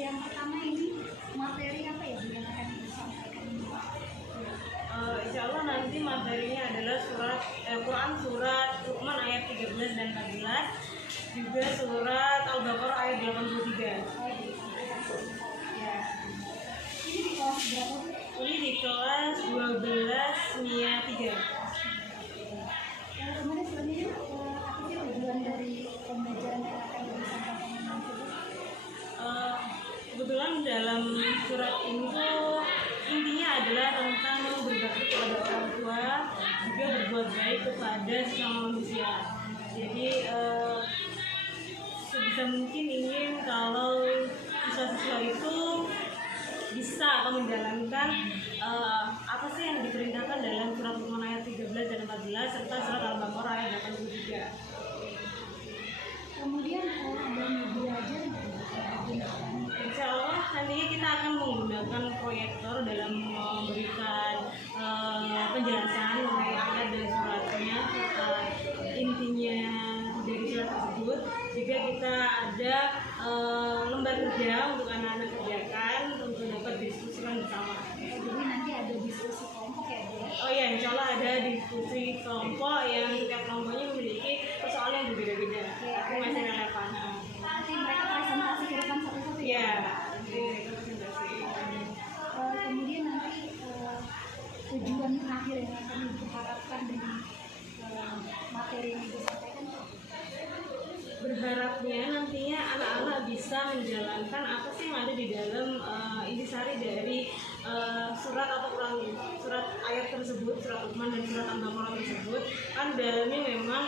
Yang pertama ini materi apa ya yang akan disampaikan? Insya Allah nanti materinya adalah Quran surat Luqman ayat 13 dan 14, juga surat Al-Baqarah ayat 83. Ya. Ini di kelas berapa? Ini di kelas 12 MIA 3. Kemudian selanjutnya apa sih tujuan dari pembelajaran yang akan disampaikan nanti? Kebetulan dalam surat ini tuh intinya adalah tentang berbakti kepada orang tua, juga berbuat baik kepada sesama manusia. Jadi sebisa mungkin ingin kalau siswa-siswa itu bisa atau menjalankan apa sih yang diperintahkan dalam surat Luqman ayat 13 dan 14 serta surat Al-Baqarah ayat 83. Kemudian ada media ajar Insya Allah nantinya kita akan menggunakan proyektor dalam memberikan penjelasan mengenai ayat dan suratnya, intinya dari surat tersebut. Juga kita ada lembar kerja untuk anak-anak kerjakan untuk dapat diskusikan bersama. jadi nanti ada diskusi kelompok ya Bu? Oh ya, insya Allah ada diskusi kelompok yang setiap kelompoknya memiliki persoalan yang berbeda-beda. Tapi masih relevan. Nanti mereka presentasi ke depan satu-satu Iya, nanti mereka presentasi. Kemudian nanti tujuan akhir yang akan diharapkan dengan materi yang disampaikan. Berharapnya nantinya anak-anak bisa menjalankan apa sih yang ada di dalam intisari dari surat atau surat ayat tersebut, surat Luqman dan surat Al-Baqarah tersebut. Kan dalamnya memang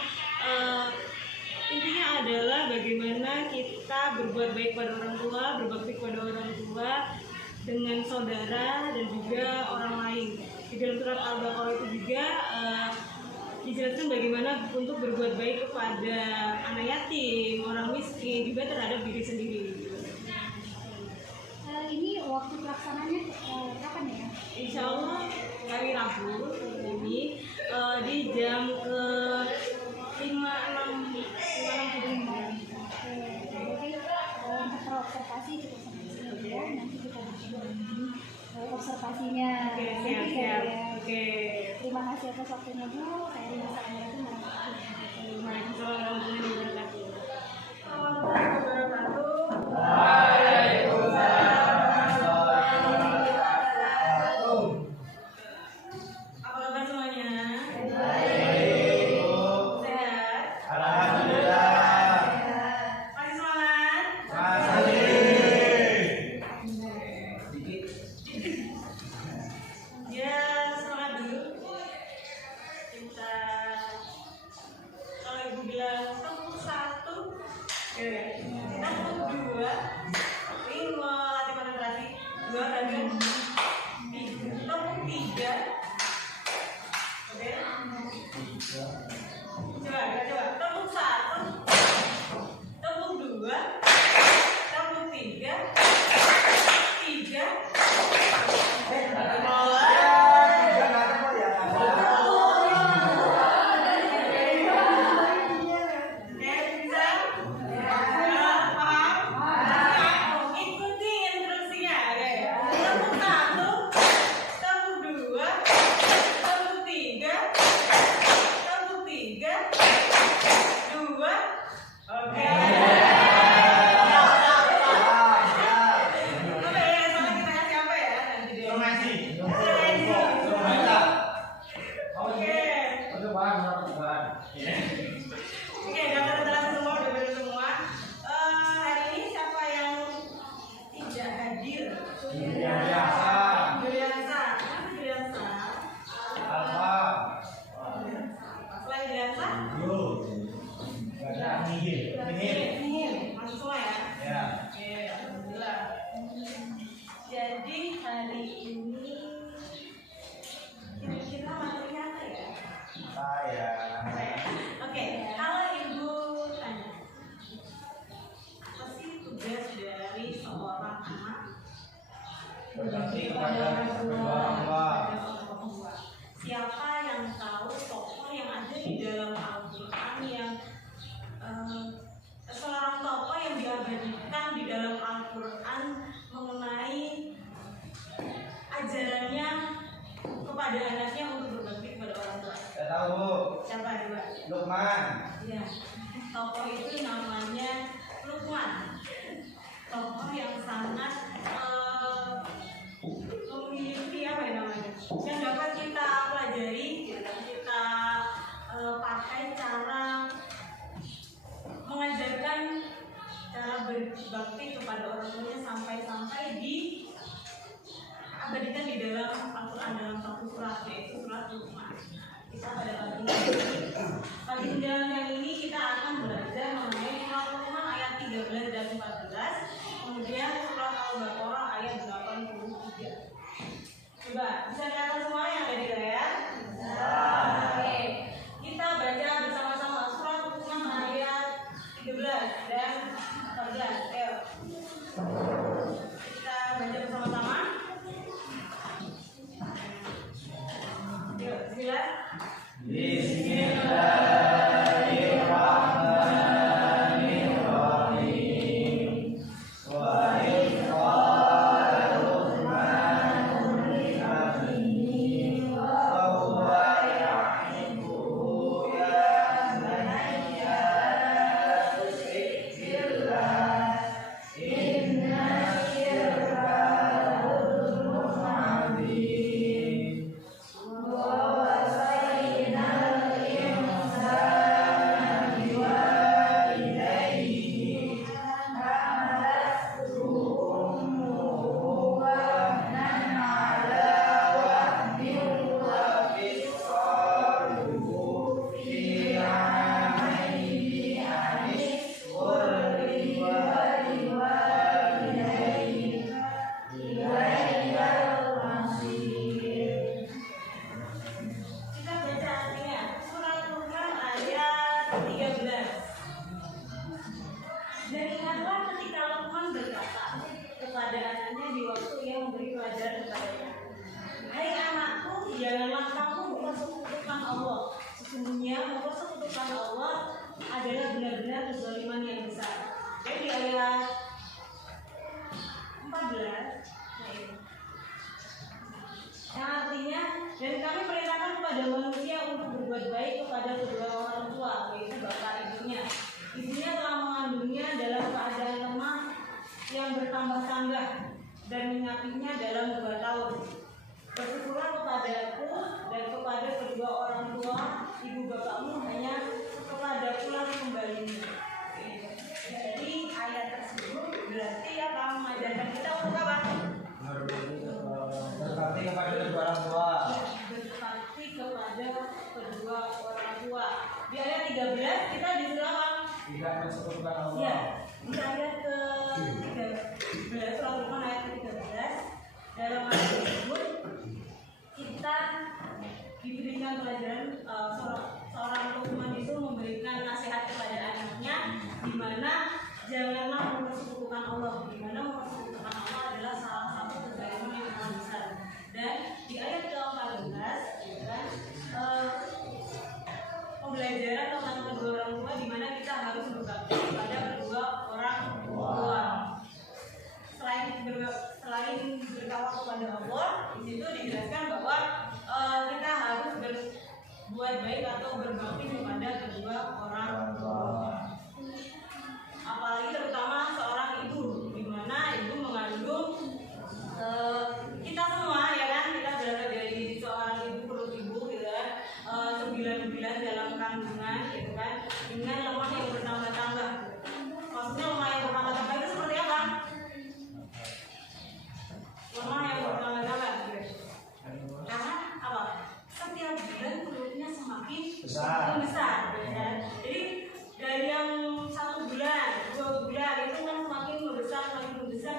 intinya adalah bagaimana kita berbuat baik pada orang tua, berbakti kepada orang tua, dengan saudara dan juga orang lain. Di dalam surat Al-Baqarah itu juga dijelaskan bagaimana untuk berbuat baik kepada anak yatim, orang miskin, juga terhadap diri sendiri. Ini waktu pelaksananya kapan ya? Insya Allah hari Rabu ini di jam ke 5.6. Oke, untuk observasi cukup sampai sini ya. Nanti kita bikin observasinya. Oke, siap. Oke. Terima kasih atas waktunya Bu. Assalamualaikum warahmatullahi wabarakatuh. Waalaikumsalam warahmatullahi wabarakatuh. Apa kabar semuanya? Sehat? Alhamdulillah. Masih semangat? Ya, semangat dulu. Kita kalau ibu bilang tepuk 1, tepuk 2, ini melatih konsentrasi 2 kali, tepuk 3. Oke, coba tepuk 1, tepuk 2, tepuk 3, 3. Oke, udah pada semua, udah pada semua. Hari ini siapa yang tidak hadir? Juliansa. Selain Juliansa? Masuk semua ya? Oke, alhamdulillah. Jadi hari ini kira-kira materinya apa ya? Oke, kalau ibu tanya, apa sih tugas dari seorang anak berbakti kepada orang tua? Siapa yang tahu tokoh yang ada di dalam Al-Quran yang seorang tokoh yang diabadikan di dalam Al-Quran mengenai ajarannya kepada anaknya untuk berbakti kepada orang tua? Saya tahu. Siapa juga? Luqman. Ya, tokoh itu namanya Luqman. Tokoh yang sangat memiliki apa ya namanya? Yang dapat kita pelajari, kita pakai cara mengajarkan cara berbakti kepada orang tuanya sampai diabadikan di dalam Al-Quran dalam satu surat, yaitu surat Luqman. Kita pada pagi yang ini kita akan belajar mengenai surat Luqman ayat 13 dan 14, kemudian surat Al-Baqarah ayat 83. Coba bisa lihat semua yang ada di layar? Oke. Kita baca bersama-sama surat Luqman ayat 13 dan 14. Ayo. Kita baca bersama-sama. Yuk, bismillah. Bismillahirrahmanirrahim. Wa idh qala Luqman libnihi wa huwa ya'iduhu ya bunayya la tusyrik billah inna syirka la dzulmun 'adzim. Kita baca artinya surat Luqman ayat 13. Dan ingatlah ketika Luqman berkata kepada anaknya di waktu ia memberi pelajaran kepadanya, hai anakku, janganlah kamu mempersekutukan Allah. Sesungguhnya mempersekutukan Allah adalah benar-benar kezaliman yang besar. Jadi ayat 14 yang artinya, dan kami perintahkan kepada manusia untuk berbuat baik kepada kedua orang tua, yaitu bapak ibunya. Ibunya telah mengandungnya dalam keadaan lemah yang bertambah-tambah dan menyakitnya dalam 2 tahun. Bersyukurlah kepadaku dan kepada kedua orang tua ibu bapakmu hanya kepadakulah kembalinya. Jadi ayat tersebut berarti akan mengajarkan kita untuk apa? Berbakti kepada kedua orang tua. Berbakti kepada kedua orang tua. Di ayat 13 kita disuruh apa? Tidak mensekutukan Allah. Ya, di ayat ke-13 surat Luqman ayat ke-13 dalam ayat tersebut kita diberikan pelajaran seorang Luqman itu memberikan nasihat kepada anaknya, di mana janganlah mempersekutukan Allah, di mana mempersekutukan Allah adalah salah satu kezaliman yang sangat besar. Dan di ayat ke-14 kan, pembelajaran tentang kedua orang tua, di mana kita harus berbakti kepada kedua orang tua. Selain bertawakal kepada Allah, di situ dijelaskan bahwa kita harus berbuat baik atau berbakti kepada kedua orang tua. Apalagi terutama seorang ibu, di mana ibu mengandung kita semua, ya kan, kita berada dari seorang ibu, perut ibu, gitu kan, 9 bulan dalam kandungan, gitu kan, dengan lemah yang bertambah-tambah. Maksudnya lemah yang bertambah-tambah itu seperti apa? Lemah yang bertambah-tambah, gitu. Karena apa? Setiap bulan perutnya semakin besar, ya kan? Jadi dari yang 1 bulan, 2 bulan itu kan semakin membesar,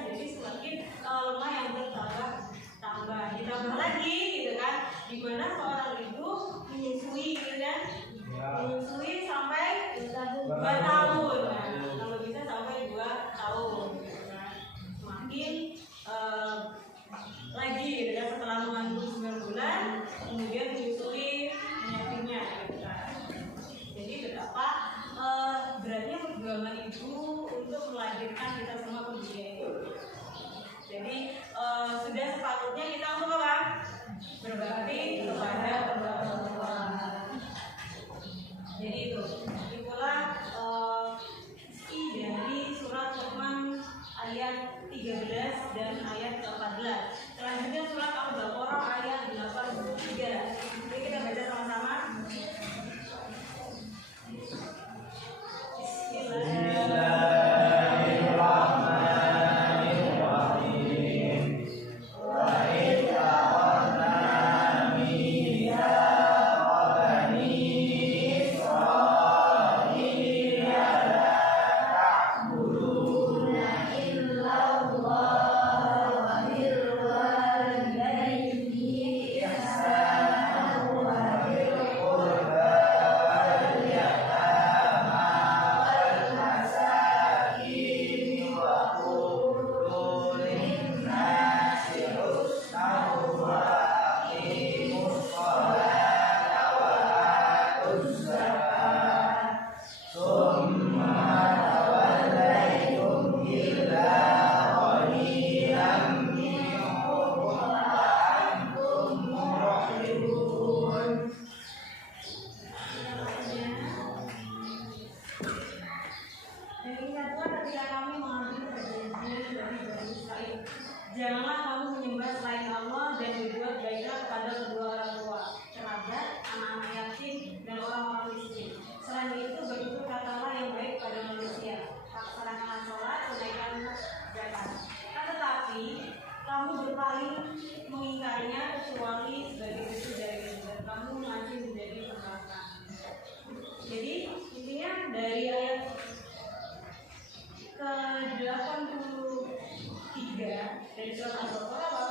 jadi semakin lemah yang bertambah-tambah. Ditambah lagi, gitu kan? Di mana seorang ibu menyusui, gitu kan? Menyusui sampai 2 tahun. Nah, kalau bisa sampai 2 tahun, gitu kan? Semakin lagi, gitu kan? Setelah mengandung 9 bulan, kemudian menyusui menyapinnya, gitu kan? Jadi betapa beratnya perjuangan ibu untuk melahirkan kita semua ke dunia ini. ayat 13 dan ayat 14. Selanjutnya surat Al-Baqarah ayat 83. Jadi kita baca sama-sama. Janganlah kamu menyembah selain Allah dan berbuat baiklah kepada kedua orang tua, kerabat, anak-anak yatim, dan orang-orang miskin. Selain itu, begitu katalah yang baik pada manusia. Laksanakanlah sholat, tunaikan zakat. Tetapi kamu berpaling mengingkarinya kecuali sebagai bentuk dari dan kamu masih menjadi neraka. Jadi intinya dari ayat ke-83 dari surat Al-Baqarah apa?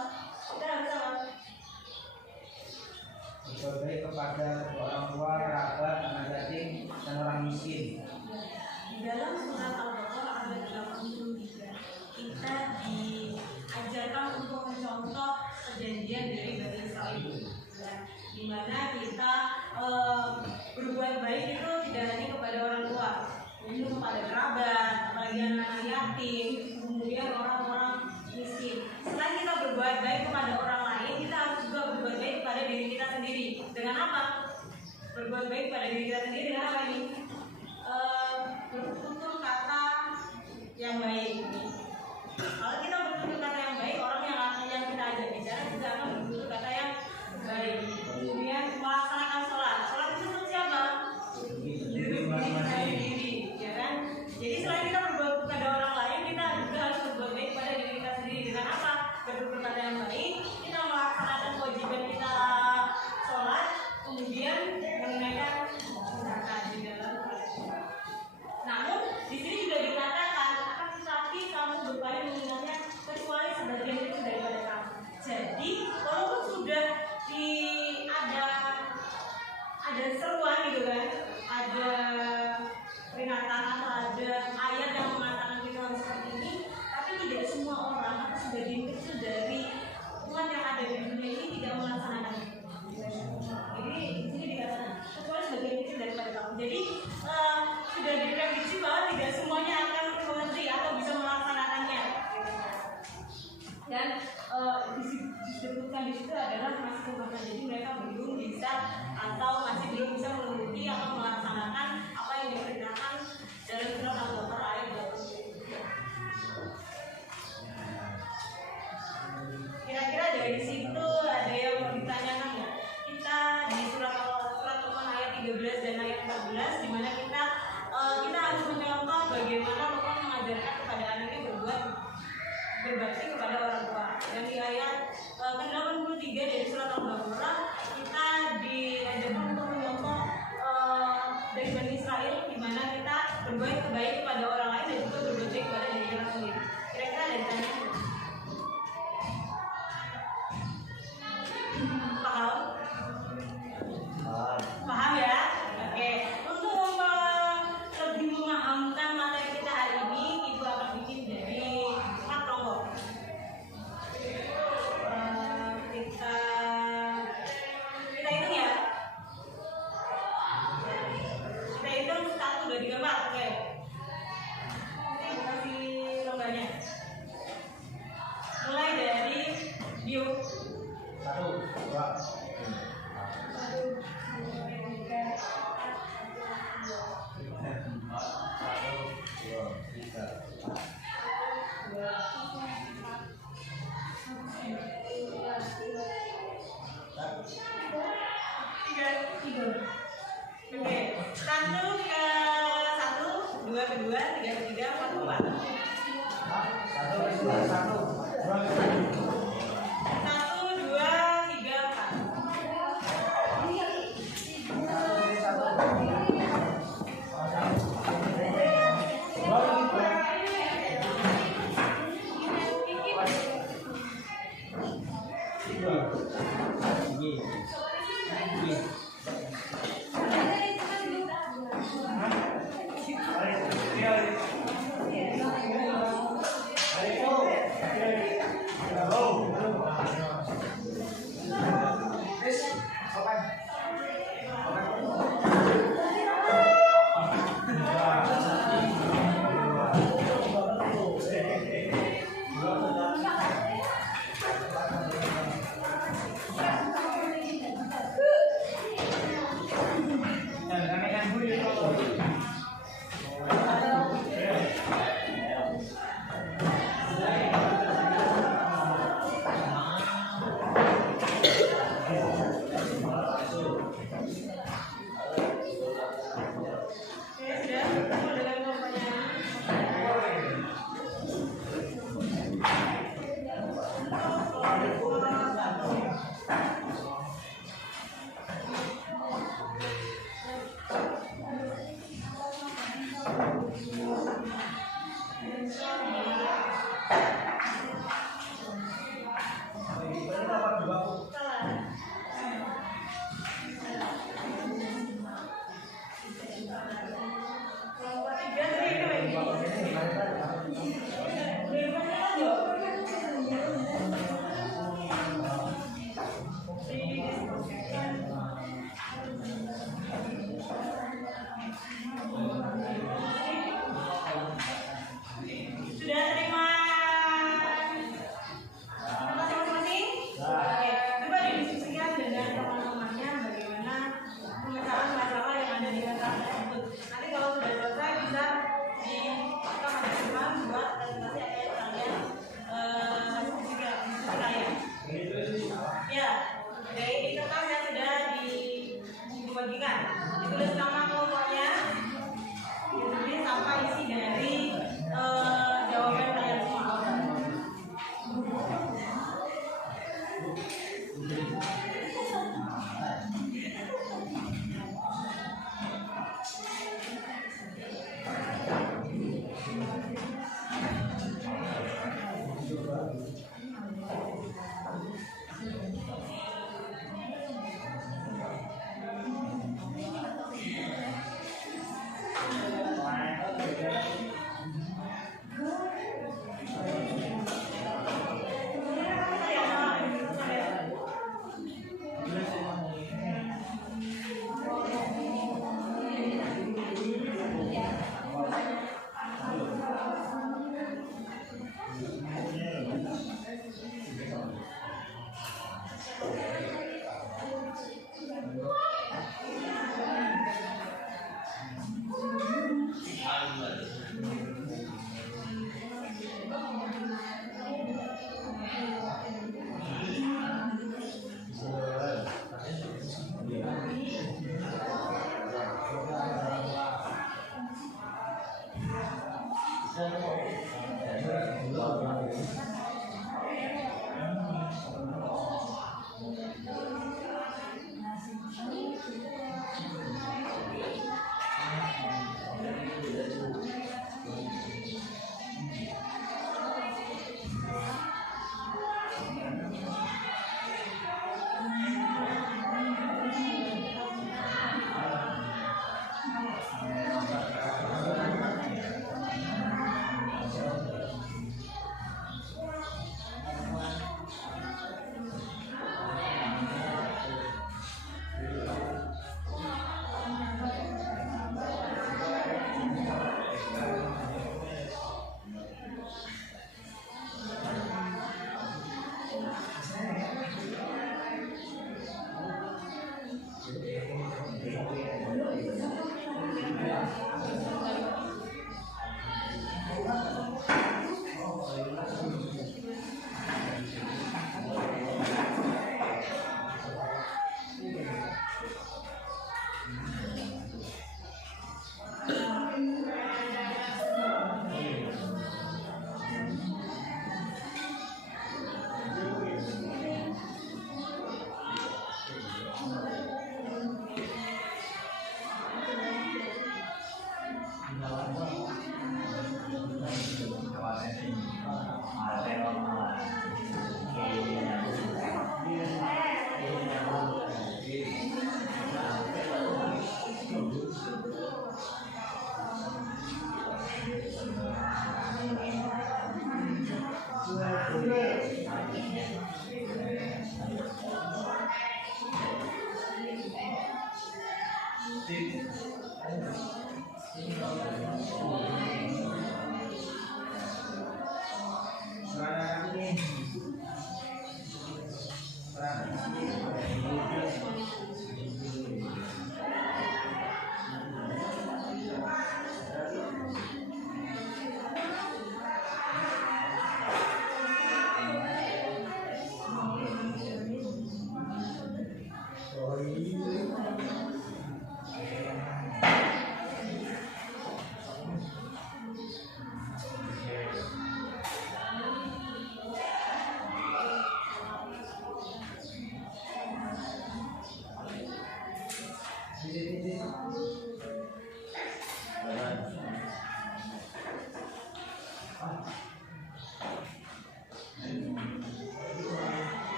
Kita harus apa? Berbuat baik kepada orang tua, kerabat, anak yatim, dan orang miskin. Di dalam surat Al-Baqarah ayat 83 kita diajarkan untuk mencontoh perjanjian dari Bani Israil, di mana kita berbuat baik itu tidak hanya kepada orang tua, itu kepada kerabat, apalagi anak-anak yatim, kemudian orang-orang miskin. Selain kita berbuat baik kepada orang lain, kita harus juga berbuat baik kepada diri kita sendiri. Dengan apa? Berbuat baik pada diri kita sendiri dengan apa ini? Bertutur kata yang baik. Kalau kita bertutur kata yang baik, orang yang kita ajak bicara juga akan bertutur kata yang baik. Kemudian melaksanakan sholat. Sholat itu untuk siapa? Diri kita sendiri, ya kan? Jadi selain kita berbuat kepada orang lain, kita juga harus berbuat baik pada diri kita sendiri. Dengan apa? Bertutur kata yang baik. Kita melaksanakan kewajiban kita sholat, kemudian menunaikan zakat di dalam. Namun di sini juga dikatakan akan tetapi kamu berpaling mengingatnya kecuali sebagian kecil daripada kamu. Jadi walaupun sudah ada seruan gitu kan, ada peringatan atau ada ayat yang mengatakan kita harus seperti ini, tapi tidak semua orang atau sebagian kecil dari umat yang ada di dunia ini tidak melaksanakan itu. Jadi di sini dikatakan kecuali sebagian kecil daripada kamu. Jadi sudah diprediksi bahwa tidak semuanya akan mengerti atau bisa melaksanakannya. Dan disebutkan di situ adalah masih kekuatan, jadi mereka belum bisa atau masih belum bisa menuruti atau melaksanakan apa yang diperintahkan dalam surat Al-Baqarah ayat 23. Kira-kira dari situ ada yang mau ditanyakan nggak? Kita di surat Luqman ayat 13 dan ayat 14, di mana kita harus mencontoh bagaimana Luqman mengajarkan kepada anaknya berbakti kepada orang tua. Dan di ayat ke-83 dari surat Al-Baqarah kita diajarkan untuk mencontoh dari Bani Israil, di mana kita berbuat baik kepada orang lain dan juga berbuat baik kepada diri kita sendiri. Kira-kira ada ditanya? Paham ya? Oke. Untuk lebih memahamkan materi kita hari ini, Ibu akan bikin dari 4 kelompok. Kita hitung ya. Kita hitung 1, 2, 3, 4. Oke. Ini Ibu kasih lombarnya. Mulai dari Bio. 1, 2, 3. Satu, dua, 1, 2, 3, 4. Go.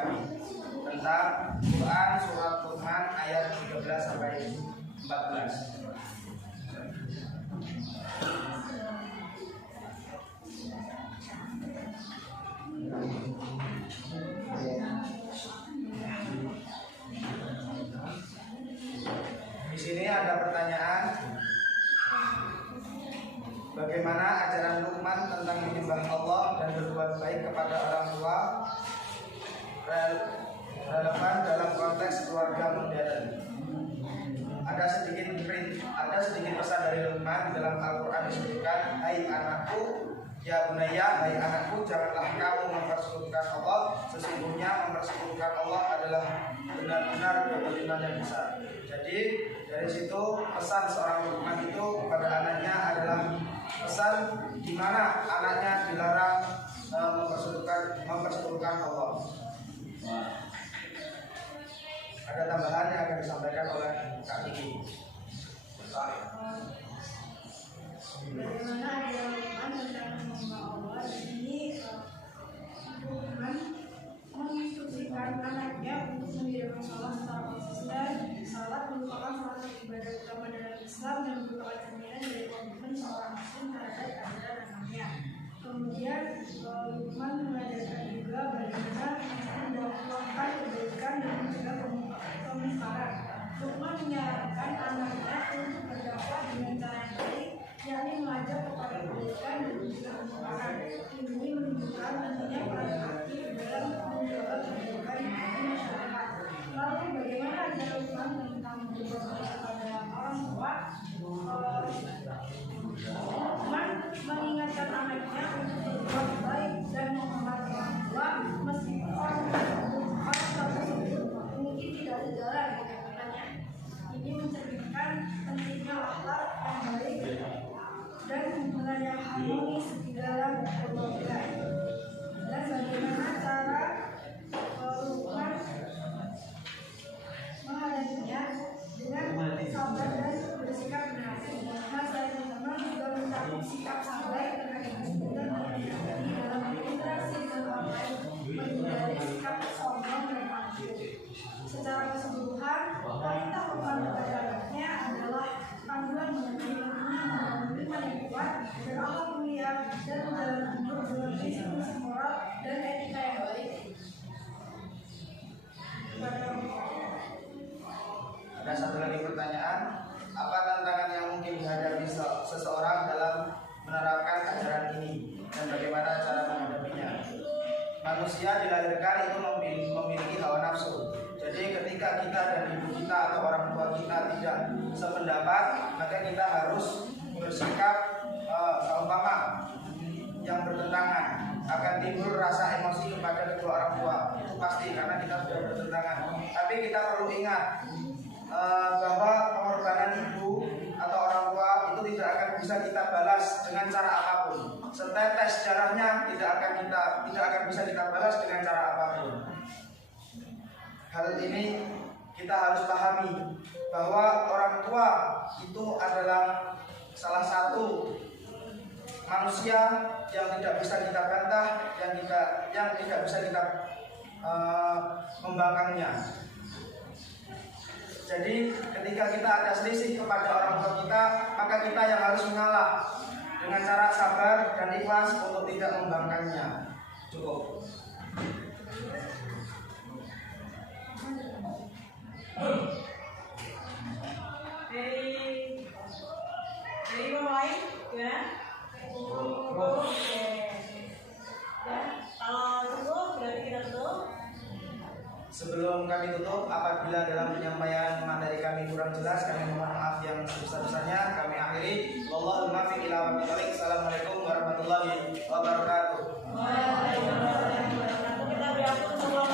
kami tentang Quran surat Luqman ayat 13 sampai 14. Di sini ada pertanyaan, bagaimana ajaran Luqman tentang menyembah Allah dan berbuat baik kepada orang tua relevan dalam konteks keluarga modern. Ada sedikit pesan dari Luqman di dalam Al-Quran disebutkan, hai anakku, ya bunaya, hai anakku, janganlah kamu mempersekutukan Allah. Sesungguhnya mempersekutukan Allah adalah benar-benar kedoliman yang besar. Jadi dari situ pesan seorang Luqman itu kepada anaknya adalah pesan di mana anaknya dilarang mempersekutukan Allah. Ada tambahan yang akan disampaikan oleh Kak Niki. Bagaimana ajaran Luqman tentang menyembah Allah? Di sini Luqman menginstruksikan anaknya untuk mendirikan sholat secara konsisten. Salat merupakan salah satu ibadah utama dalam Islam dan merupakan cerminan dari komitmen seorang muslim terhadap ajaran anaknya. Kemudian Luqman mengajarkan juga bagaimana mendakwahkan kebaikan dan mencegah kemungkaran. Luqman menyarankan anaknya untuk berdakwah dengan cara yang baik, yakni mengajak kepada kebaikan dan mencegah kemungkaran. Ini menunjukkan pentingnya peran aktif dalam menjaga kebaikan di masyarakat. Lalu bagaimana ajaran Luqman tentang berbuat baik kepada orang tua? Luqman mengingatkan anaknya untuk berbuat baik dan menghormati orang tua meskipun orang tersebut mungkin tidak sejalan dengan pikirannya. Ini mencerminkan pentingnya akhlak yang baik dan hubungan yang harmonis di dalam keluarga. Dan bagaimana cara Luqman menghadapinya dengan sabar dan bersikap benar. Nah, saya teman-teman juga mencakup sikap sabar dan hati dalam berinteraksi dengan orang lain, menghindari sikap sombong dan angkuh. Secara keseluruhan, perintah Luqman kepada anaknya adalah panduan mengenai komitmen yang kuat, berakhlak mulia, dan menjalani hidup dengan prinsip moral dan etika yang baik. Ada satu lagi pertanyaan, apa tantangan yang mungkin dihadapi seseorang dalam menerapkan ajaran ini dan bagaimana cara menghadapinya? Manusia dilahirkan itu memiliki hawa nafsu. Jadi ketika kita dan ibu kita atau orang tua kita tidak sependapat, maka kita harus bersikap seumpama yang bertentangan, akan timbul rasa emosi kepada kedua orang tua. Itu pasti karena kita sudah bertentangan. Tapi kita perlu ingat bahwa pengorbanan ibu atau orang tua itu tidak akan bisa kita balas dengan cara apapun. Setetes darahnya tidak akan bisa kita balas dengan cara apapun. Hal ini kita harus pahami bahwa orang tua itu adalah salah satu manusia yang tidak bisa kita bantah, yang tidak bisa kita membangkangnya. Jadi ketika kita ada selisih kepada orang tua kita, maka kita yang harus mengalah dengan cara sabar dan ikhlas untuk tidak membangkangnya. Cukup. Dari orang lain, gimana? Oke. Ya, kalau cukup berarti kita tutup. Sebelum kami tutup, apabila dalam penyampaian materi kami kurang jelas, kami mohon maaf yang sebesar-besarnya. Kami akhiri. Wallahul muwaffiq ila aqwamit thoriq. Assalamualaikum warahmatullahi wabarakatuh. Kita beri ampun semua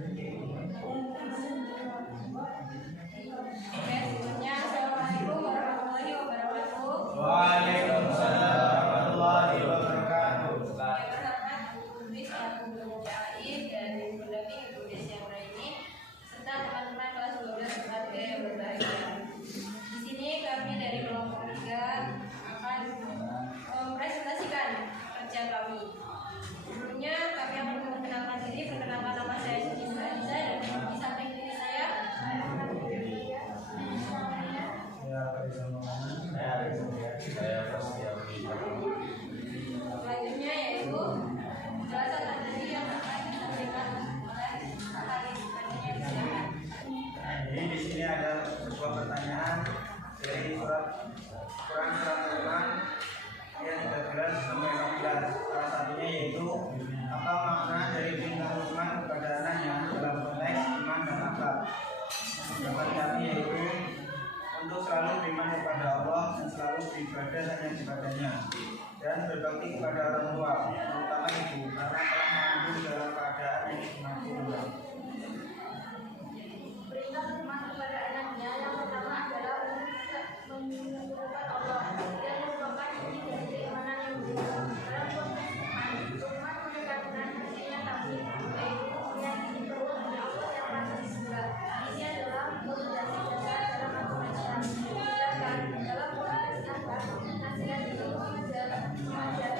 Oke, selanjutnya Assalamualaikum warahmatullahi wabarakatuh. Waalaikumsalam warahmatullahi wabarakatuh. Yang terhormat Ibu Putri selaku Guru PAI dan Ibu Pendamping Ibu Desi yang ini serta teman-teman kelas 12 tempat yang berbahagia. Di sini kami dari kelompok 3 akan mempresentasikan kerja kami. Sebelumnya kami akan memperkenalkan diri. Perkenalkan, nama saya Suci Mbak Anissa dan di samping diri saya selanjutnya yaitu penjelasan materi yang akan disampaikan oleh Kak Haris. Jadi di sini ada sebuah pertanyaan dari surat Quran surat Al-Quran ayat 13 sampai 14. Salah satunya yaitu apa makna dari perintah Luqman kepada anaknya dalam konteks iman dan akhlak. Pendapat kami yaitu untuk selalu beriman kepada Allah dan selalu beribadah hanya kepadanya dan berbakti kepada orang tua, terutama ibu, karena telah mengandung dalam keadaan yang semakin rendah. Perintah Luqman kepada anaknya yang pertama adalah menyembahkan Allah dan merupakan inti dari keimanan yang benar. Dalam konteks iman, Luqman menekankan artinya tauhid, yaitu meyakini bahwa hanya Allah yang patut disembah. Ini adalah fondasi dasar dalam agama Islam. Sedangkan dalam konteks akhlak, nasihat itu mengajarkan karakter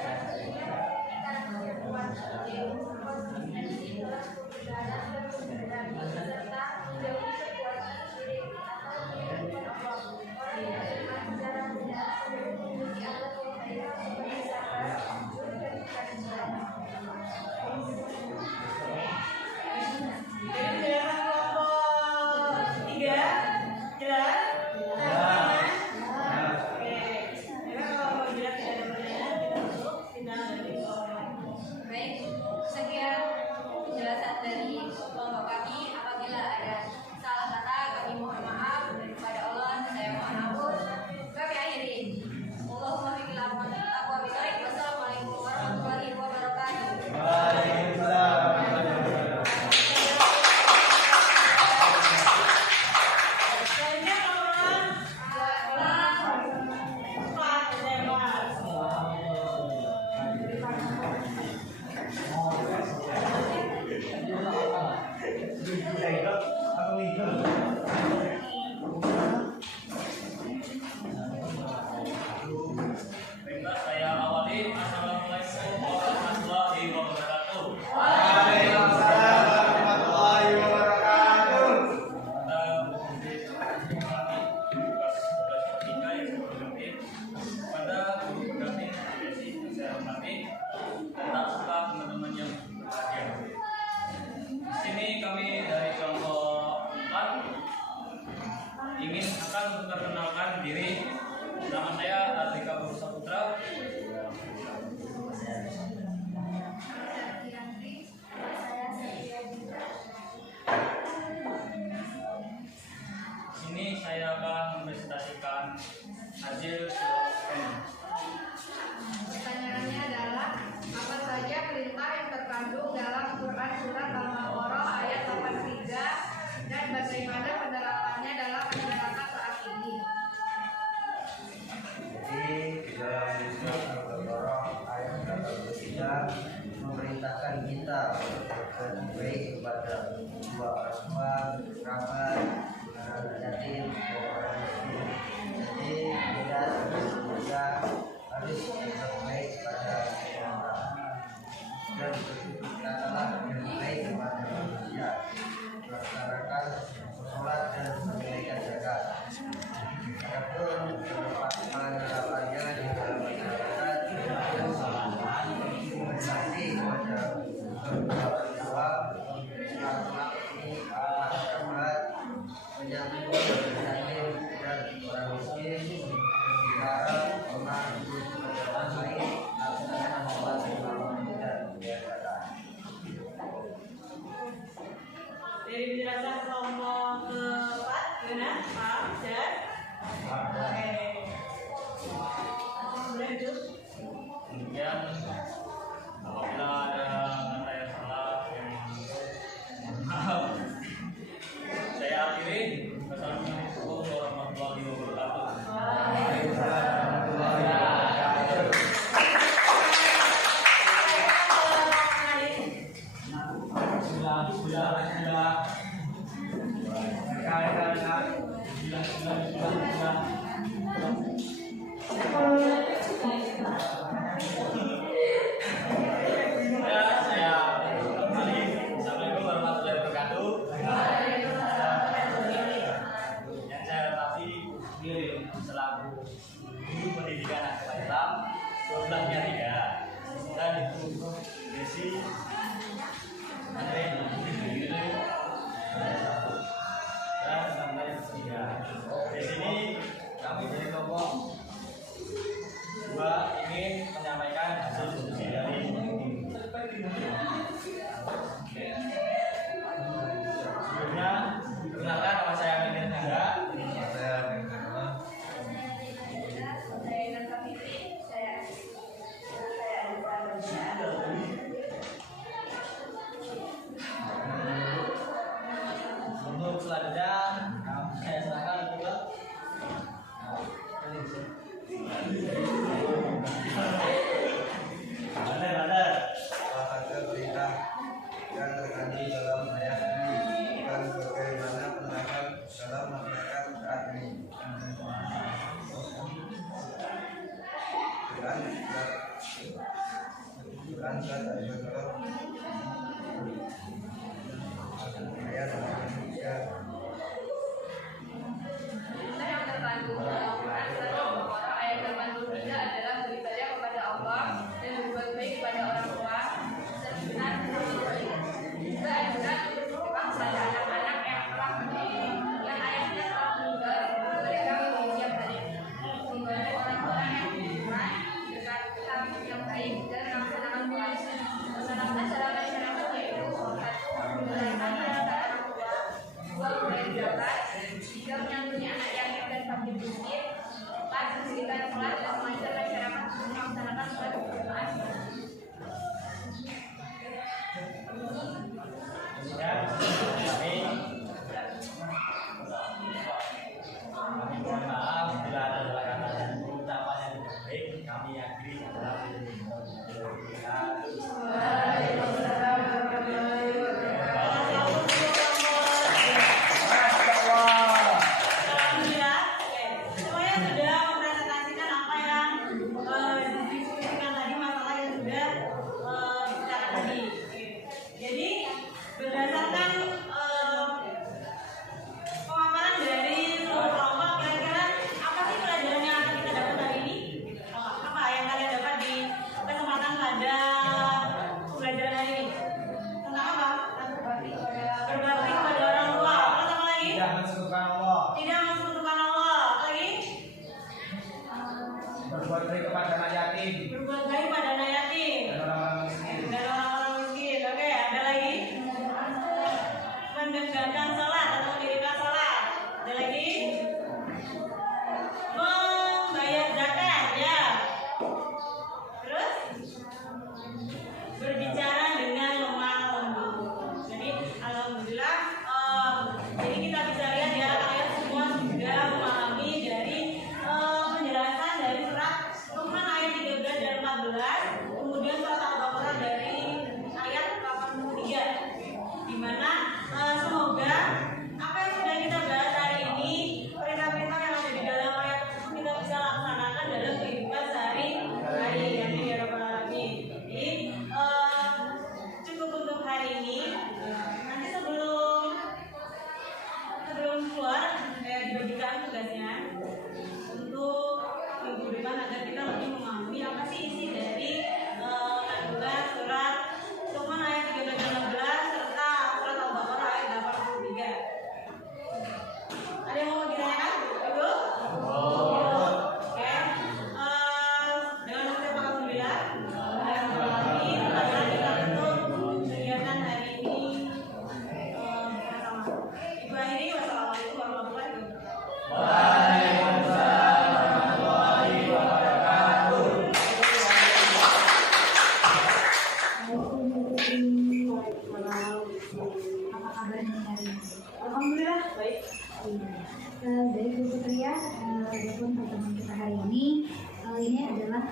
yang kuat, yaitu konsistensi dalam kebenaran dan kebenaran serta menjauhi perbuatan syirik atau menyekutukan Allah. Orang yang beriman secara benar cenderung memuji Allah yang kaya seperti sabar, jujur, dan ikhlas. Penjelasan kelompok 3 jelas? Oke. Kalau jelas tidak ada pertanyaan, kita tutup. Kita dari Baik, sekian penjelasan dari kelompok kami. Apabila ada salah kata, kami mohon maaf, dan kepada Allah saya mohon ampun. Kami akhiri. Allahumma fikil aqwa bitarik. Wassalamualaikum warahmatullahi wabarakatuh. Waalaikumsalam. selanjutnya kelompok 4 jelas. Baiklah, saya awali. Assalamualaikum warahmatullahi wabarakatuh. Waalaikumsalam warahmatullahi wabarakatuh. Pada guru pendamping Desi yang saya hormati, tak serta teman-teman yang berbahagia. Di sini kami dari kelompok 4 ingin akan memperkenalkan diri. Nama saya Ardika Putra Saputra. Sini saya akan mempresentasikan hasil survei. Pertanyaannya adalah apa saja perintah yang terkandung dalam Quran surat Al-Baqarah ayat 83 dan bagaimana penerapannya dalam masyarakat saat ini? Jadi di dalam surat Al-Baqarah ayat 83 memerintahkan kita untuk berbuat baik kepada dua orang tua, kerabat, anak yatim, dan orang miskin. Jadi kita juga harus berbuat baik kepada orang dan bersyukur adalah yang baik kepada dan itu Desi Andre dan sampai ketiga. Di sini kami dari kelompok 2 ingin menyampaikan hasil diskusi dari sebelumnya. Perkenalkan, nama saya Minir Tangga. Untuk selanjutnya saya serahkan ke Bandar. Salah satu berita yang terjadi dalam ayat ini dan bagaimana penerapan dalam masyarakat saat ini. Quran surat Al-Baqarah ayat 3. Yang terkandung dalam Quran surat Al-Baqarah ayat 83 adalah beribadah kepada Allah dan berbuat baik kepada orang tua serta juga adalah berdoa kepada anak-anak yang telah berdiri yang ayahnya telah meninggal mereka memiliki yang baik membantu orang-orang yang beriman berkata yang baik dan melaksanakan kewajiban melaksanakan cara masyarakat yaitu 1. Menjalankan perintah orang tua 2. Membayar zakat 3. Menyantuni anak yatim dan fakir miskin 4. Mendirikan sholat dan mengajar masyarakat untuk melaksanakan sholat berjamaah. Kami mohon maaf bila ada kata dan ucapan yang tidak baik. Kami akhiri adalah Alhamdulillah, semuanya sudah mempresentasikan apa yang didiskusikan tadi, masalah yang sudah bicara tadi. Jadi berdasarkan pemaparan dari seluruh kelompok, kira-kira apa sih pelajaran yang akan kita dapat hari ini? Apa yang kalian dapat di kesempatan pada pelajaran hari ini? Tentang apa? Berbakti kepada orang tua. Terus apa lagi? Tidak mensekutukan Allah, Tidak mensekutukan Allah. Lagi? berbuat baik kepada anak yatim Berbuat baik pada anak yatim dan orang-orang miskin. dan orang-orang miskin. Oke, ada lagi? Menegakkan sholat atau mendirikan sholat. Ada lagi? Membayar zakat, ya. Terus? Berbicara dengan lemah lembut. Jadi, alhamdulillah. Jadi kita bisa lihat ya, kalian semua sudah memahami dari penjelasan dari surat Luqman ayat 13 dan 14, kemudian surat Al-Baqarah dari ayat 83, di mana semoga apa yang sudah kita bahas hari ini, perintah-perintah yang ada di dalam ayat tersebut kita bisa laksanakan dalam kehidupan sehari-hari. Amin ya rabbal alamin. Jadi cukup untuk hari ini. Nanti sebelum keluar dibagikan tugasnya untuk minggu depan agar kita lebih memahami apa sih isi dari kandungan surat Luqman ayat 13 dan 16 serta surat Al-Baqarah ayat 83. Ada yang mau ditanyakan? Ibu? Oke. Dengan mengucapkan alhamdulillah, mari kita tutup kegiatan hari ini bersama. Ibu akhiri, wassalamualaikum warahmatullahi wabarakatuh. Apa kabarnya hari ini? Alhamdulillah baik. Dari Bu Putria, walaupun pertemuan kita hari ini adalah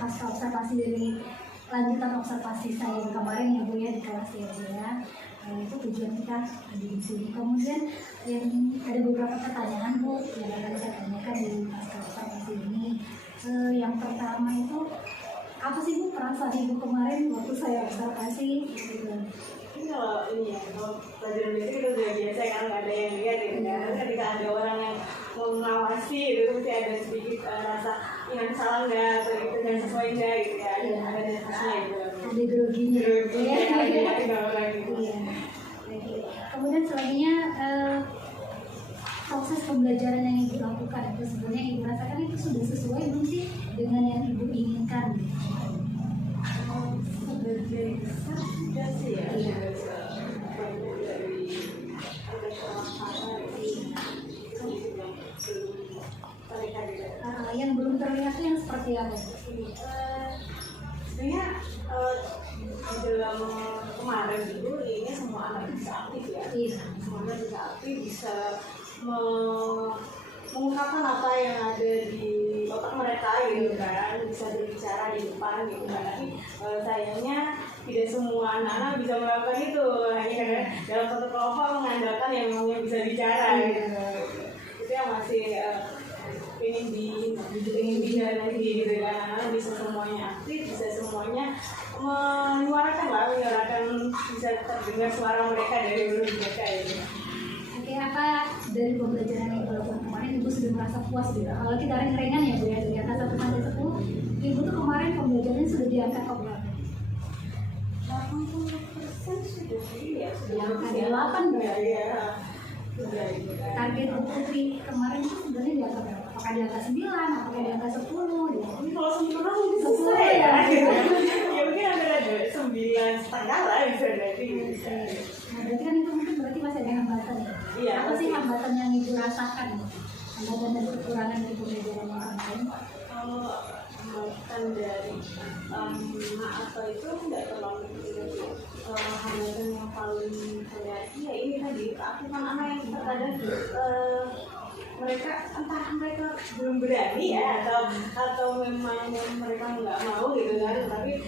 pasca observasi dari lanjutan observasi saya yang kemarin ya Bu ya di kelas ya Bu ya. Itu tujuan kita di sini. Kemudian yang ada beberapa pertanyaan Bu yang akan saya tanyakan di pasca observasi ini. Yang pertama itu apa sih Bu perasaan Ibu kemarin waktu saya observasi gitu? Ini kalau ini ya, kalau pelajaran biasa kita sudah biasa kan, nggak ada yang lihat gitu kan. Tapi ketika ada orang yang mengawasi itu mesti ada sedikit rasa ini salah nggak atau itu yang sesuai nggak gitu kan. Ada kelasnya gitu. Ada groginya. Iya. Iya. Oke. Kemudian selanjutnya proses pembelajaran yang ibu lakukan itu sebenarnya ibu rasakan itu sudah sesuai belum sih dengan yang ibu inginkan? Sebagai besar sudah sih ya. Iya. Yang belum terlihat itu yang seperti apa? Sebenarnya di dalam kemarin itu ini semua anak bisa aktif ya. Iya. Semuanya bisa aktif, bisa mengungkapkan apa yang ada di otak mereka gitu kan, bisa berbicara di depan gitu kan. Tapi sayangnya tidak semua anak-anak bisa melakukan itu, hanya karena dalam satu kelompok mengandalkan yang namanya bisa bicara gitu. Itu yang masih ingin lagi gitu kan, anak bisa semuanya aktif, bisa semuanya menyuarakan bisa terdengar suara mereka dari mulut mereka gitu. Oke, apa dari pembelajaran yang ibu lakukan kemarin ibu sudah merasa puas gitu? Kalau kita ringan ya bu ya, dari atas 1 sampai 10, ibu tuh kemarin pembelajarannya sudah diangkat ke berapa? 80% sudah sih ya, sudah Ada 8 ya. Target Bu Putri kemarin itu sebenarnya di angka berapa? Apakah di angka 9, apakah di angka 10? Tapi kalau sempurna mungkin susah ya. Ya mungkin ada 9,5 lah bisa jadi. Nah, berarti kan itu mungkin berarti masih ada hambatan ya? Iya. Apa sih hambatan yang ibu rasakan? Hambatan dan kekurangan dari pembelajaran yang kemarin? Kalau hambatan dari apa itu nggak terlalu hambatan yang paling terlihat ya ini tadi keaktifan anak yang terkadang mereka entah mereka belum berani ya atau memang mereka nggak mau gitu kan, tapi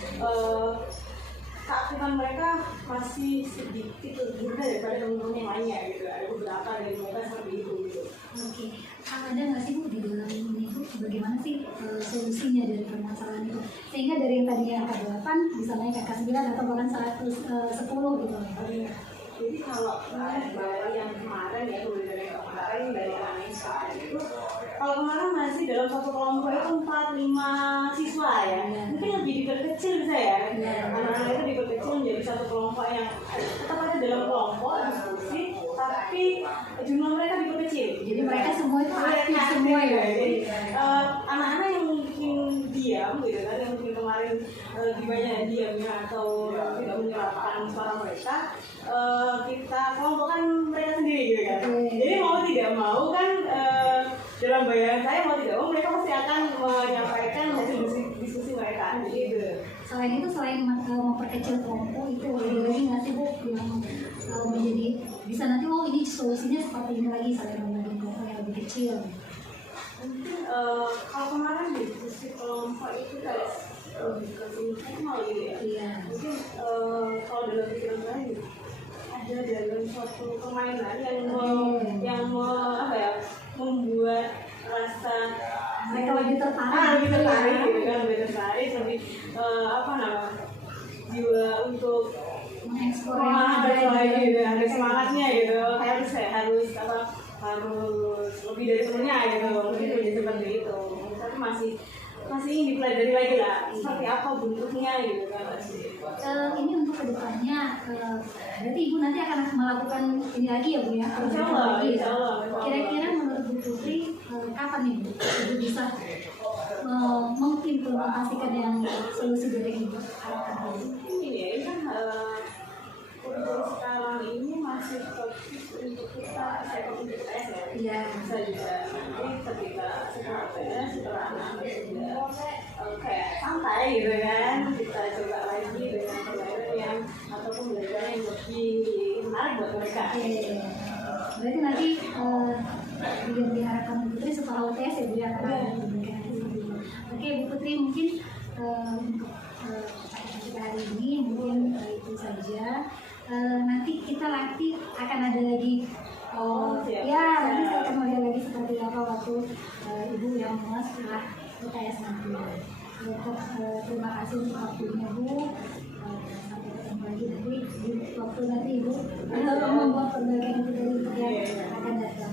keaktifan mereka masih sedikit lebih rendah daripada teman-teman yang lainnya gitu. Ada beberapa dari mereka seperti itu gitu. Oke, ada nggak sih Bu di dalam ini Bu, bagaimana sih solusinya dari permasalahan itu? Sehingga dari yang tadinya angka 8 bisa naik ke angka 9 atau bahkan 110 gitu. Jadi kalau dari yang kemarin ya, dari yang kemarin dari anak sekarang itu, kalau kemarin masih dalam satu kelompok itu 4-5 siswa ya, mungkin lebih diperkecil bisa ya. Anak-anak itu diperkecil menjadi satu kelompok yang tetap ada dalam kelompok diskusi, tapi jumlah mereka diperkecil. Jadi mereka semua itu aktif semua ya. Jadi anak-anak yang mungkin diam gitu kan, yang mungkin kemarin banyak diamnya atau tidak menyerapkan suara mereka, kita kelompokkan mereka sendiri gitu kan. Jadi mau tidak mau kan dalam bayangan saya mau tidak mau mereka pasti akan menyampaikan hasil diskusi mereka gitu. Selain itu, selain memperkecil kelompok itu ada lagi nggak sih Bu yang menjadi bisa nanti ini solusinya seperti ini lagi selain membagi kelompok yang lebih kecil? Mungkin kalau kemarin diskusi kelompok itu kayak lebih ke informal gitu ya. Iya. Mungkin kalau dalam pikiran saya gitu, ada dalam suatu permainan yang membuat rasa Mereka lebih tertarik. lebih tertarik gitu kan, lebih tertarik, lebih jiwa untuk Mengeksplor gitu, ada semangatnya gitu, harus lebih dari temennya gitu, mungkin jadi seperti itu. Tapi masih ingin dipelajari lagi lah, seperti apa bentuknya gitu kan. Ini untuk kedepannya, berarti Ibu nanti akan melakukan ini lagi ya Bu ya? Insya Allah. Kira-kira menurut Bu Putri, kapan nih Bu Ibu bisa mengimplementasikan yang solusi dari Ibu harapkan? Ini kan untuk sekarang ini masih fokus untuk kita PTS ya. Iya. Bisa juga nanti ketika setelah anak-anak sudah kayak santai gitu kan, kita coba lagi dengan pembelajaran yang atau pembelajaran yang lebih menarik buat mereka. Berarti nanti yang diharapkan Bu Putri setelah UTS ya Bu ya? Oke Bu Putri, mungkin untuk kita hari ini mungkin itu saja. Nanti kita akan ada lagi ya nanti saya akan melihat lagi seperti apa waktu Ibu yang mau setelah UTS nanti. Terima kasih untuk waktunya Bu. Sampai ketemu lagi nanti waktu nanti Ibu membuat perbaikan itu dari yang akan datang.